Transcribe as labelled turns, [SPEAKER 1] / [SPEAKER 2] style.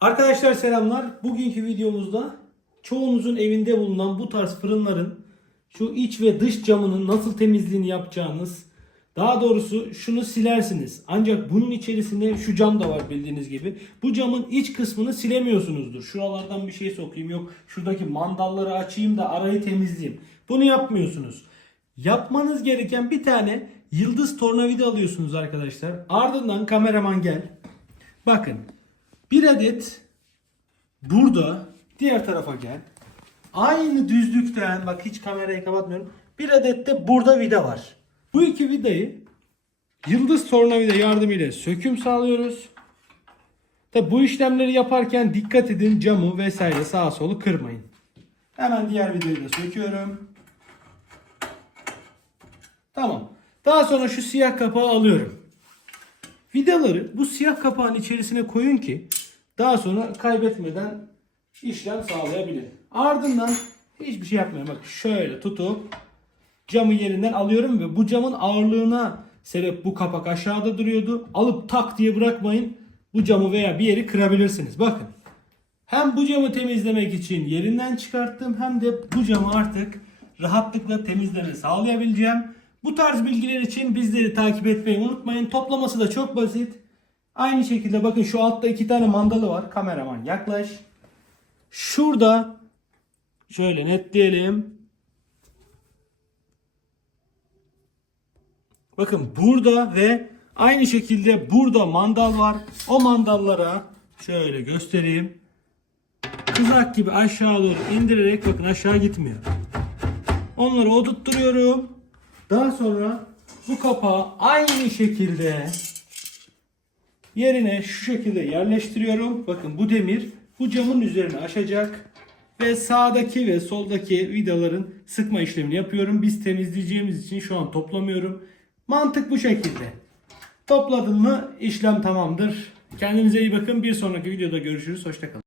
[SPEAKER 1] Arkadaşlar selamlar. Bugünkü videomuzda çoğunuzun evinde bulunan bu tarz fırınların şu iç ve dış camının nasıl temizliğini yapacağınız daha doğrusu şunu silersiniz. Ancak bunun içerisinde şu cam da var bildiğiniz gibi. Bu camın iç kısmını silemiyorsunuzdur. Şuralardan bir şey sokayım yok. Şuradaki mandalları açayım da arayı temizleyeyim. Bunu yapmıyorsunuz. Yapmanız gereken bir tane yıldız tornavida alıyorsunuz arkadaşlar. Ardından kameraman gel. Bakın bir adet burada diğer tarafa gel. Aynı düzlükten bak hiç kamerayı kapatmıyorum. Bir adet de burada vida var. Bu iki vidayı yıldız tornavida yardımıyla söküm sağlıyoruz. Tabi bu işlemleri yaparken dikkat edin camı vesaire sağa solu kırmayın. Hemen diğer vidayı da söküyorum. Tamam. Daha sonra şu siyah kapağı alıyorum. Vidaları bu siyah kapağın içerisine koyun ki daha sonra kaybetmeden işlem sağlayabilir. Ardından hiçbir şey yapmıyorum. Bak şöyle tutup camı yerinden alıyorum ve bu camın ağırlığına sebep bu kapak aşağıda duruyordu. Alıp tak diye bırakmayın. Bu camı veya bir yeri kırabilirsiniz. Bakın. Hem bu camı temizlemek için yerinden çıkarttım hem de bu camı artık rahatlıkla temizleme sağlayabileceğim. Bu tarz bilgiler için bizleri takip etmeyi unutmayın. Toplaması da çok basit. Aynı şekilde bakın şu altta iki tane mandalı var. Kameraman yaklaş. Şurada şöyle netleyelim. Bakın burada ve aynı şekilde burada mandal var. O mandallara şöyle göstereyim. Kızak gibi aşağı doğru indirerek bakın aşağı gitmiyor. Onları oturtturuyorum. Daha sonra bu kapağı aynı şekilde yerine şu şekilde yerleştiriyorum. Bakın bu demir bu camın üzerine aşacak ve sağdaki ve soldaki vidaların sıkma işlemini yapıyorum. Biz temizleyeceğimiz için şu an toplamıyorum. Mantık bu şekilde. Topladın mı işlem tamamdır. Kendinize iyi bakın. Bir sonraki videoda görüşürüz. Hoşçakalın.